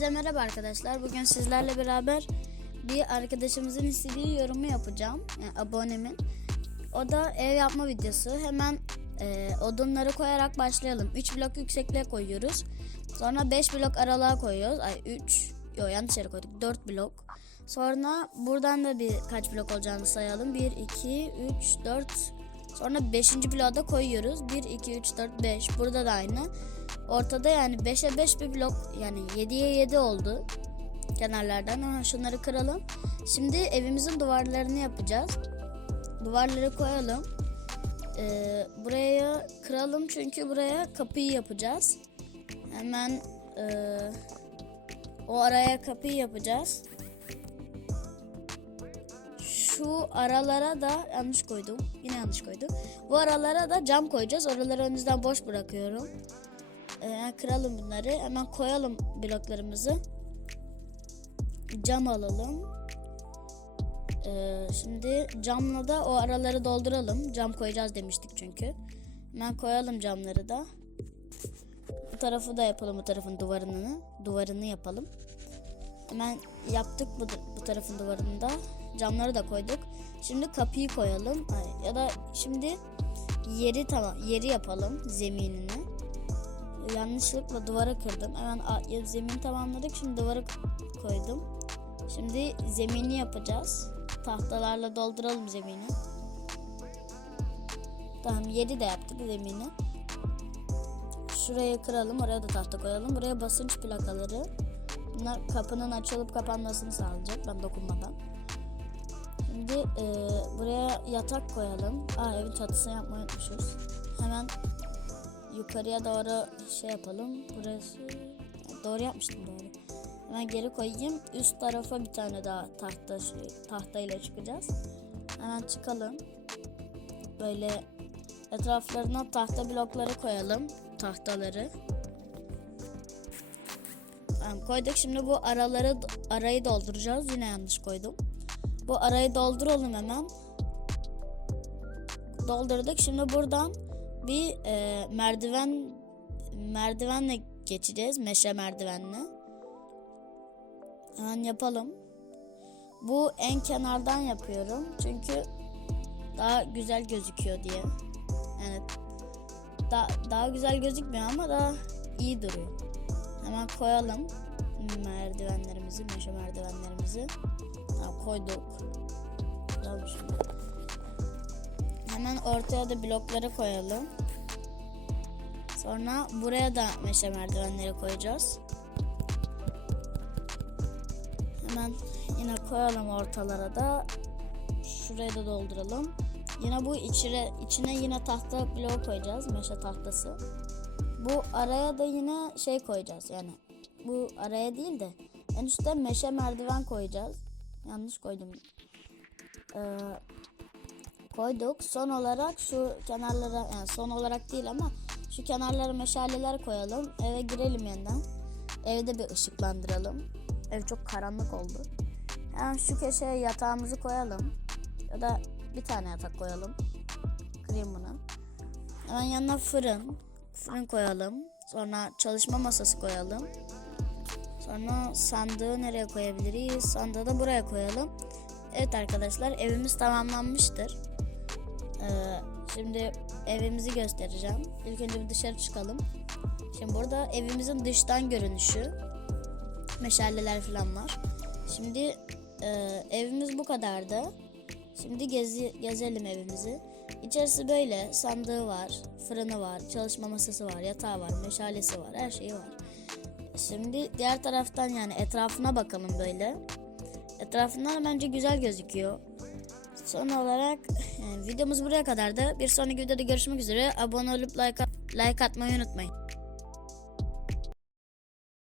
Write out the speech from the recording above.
Hepinize merhaba arkadaşlar. Bugün sizlerle beraber bir arkadaşımızın istediği yorumu yapacağım. Yani abonemin. O da ev yapma videosu. Hemen e, odunları koyarak başlayalım. 3 blok yüksekliğe koyuyoruz. Sonra 5 blok aralığa koyuyoruz. Ay 3. Yok yanlış yere koyduk. 4 blok. Sonra buradan da bir kaç blok olacağını sayalım. 1, 2, 3, 4. Sonra 5. bloğa da koyuyoruz. 1, 2, 3, 4, 5. Burada da aynı. Ortada yani 5'e 5 bir blok yani 7'ye 7 oldu. Kenarlardan hemen şunları kıralım. Şimdi evimizin duvarlarını yapacağız. Duvarları koyalım. Ee, buraya kıralım çünkü buraya kapıyı yapacağız. Hemen e, o araya kapıyı yapacağız. Şu aralara da yanlış koydum. Yine yanlış koydum. Bu aralara da cam koyacağız. Oraları önünüzden boş bırakıyorum. Ee, kıralım bunları. Hemen koyalım bloklarımızı. Cam alalım. Ee, şimdi camla da o araları dolduralım. Cam koyacağız demiştik çünkü. Hemen koyalım camları da. Bu tarafı da yapalım bu tarafın duvarını. Duvarını yapalım. Hemen yaptık bu, bu tarafın duvarını da. Camları da koyduk. Şimdi kapıyı koyalım. Ay, Ya da şimdi yeri tamam yeri yapalım zeminini. Yanlışlıkla duvara kırdım. Hemen zemini tamamladık. Şimdi duvara koydum. Şimdi zemini yapacağız. Tahtalarla dolduralım zemini. Tamam yeri de yaptık zemini. Şuraya kıralım. Oraya da tahta koyalım. Buraya basınç plakaları. Bunlar kapının açılıp kapanmasını sağlayacak. Ben dokunmadan. Şimdi e, buraya yatak koyalım. Aa evin çatısını yapmayı unutmuşuz. Hemen yukarıya doğru şey yapalım. Burası doğru yapmıştım doğru. Hemen geri koyayım. Üst tarafa bir tane daha tahta şey, tahtayla çıkacağız. Hemen çıkalım. Böyle etraflarına tahta blokları koyalım. Tahtaları. Tamam, koyduk. Şimdi bu araları arayı dolduracağız. Yine yanlış koydum. Bu arayı dolduralım hemen. Doldurduk. Şimdi buradan bir e, merdiven merdivenle geçeceğiz. Meşe merdivenle. Hemen yapalım. Bu en kenardan yapıyorum. Çünkü daha güzel gözüküyor diye. Yani da, daha güzel gözükmüyor ama daha iyi duruyor. Hemen koyalım merdivenlerimizi, meşe merdivenlerimizi. Tamam, koyduk. Şimdi. Hemen ortaya da blokları koyalım. Sonra buraya da meşe merdivenleri koyacağız. Hemen yine koyalım ortalara da. Şuraya da dolduralım. Yine bu içine, içine yine tahta bloğu koyacağız. Meşe tahtası. Bu araya da yine şey koyacağız yani. Bu araya değil de en üstte meşe merdiven koyacağız. Yanlış koydum. Ee, koyduk. Son olarak şu kenarlara yani son olarak değil ama şu kenarlara meşaleler koyalım. Eve girelim yeniden. Evde bir ışıklandıralım. Ev çok karanlık oldu. Yani şu köşeye yatağımızı koyalım. Ya da bir tane yatak koyalım. Kırayım bunu. Hemen yanına fırın. Fırın koyalım. Sonra çalışma masası koyalım. Sonra sandığı nereye koyabiliriz? Sandığı da buraya koyalım. Evet arkadaşlar evimiz tamamlanmıştır. Ee, şimdi evimizi göstereceğim. İlk önce bir dışarı çıkalım. Şimdi burada evimizin dıştan görünüşü. Meşaleler falan var. Şimdi e, evimiz bu kadardı. Şimdi gezi, gezelim evimizi. İçerisi böyle sandığı var, fırını var, çalışma masası var, yatağı var, meşalesi var, her şeyi var. Şimdi diğer taraftan yani etrafına bakalım böyle. Etrafından bence güzel gözüküyor. Son olarak yani videomuz buraya kadardı. Bir sonraki videoda görüşmek üzere. Abone olup like, like atmayı unutmayın.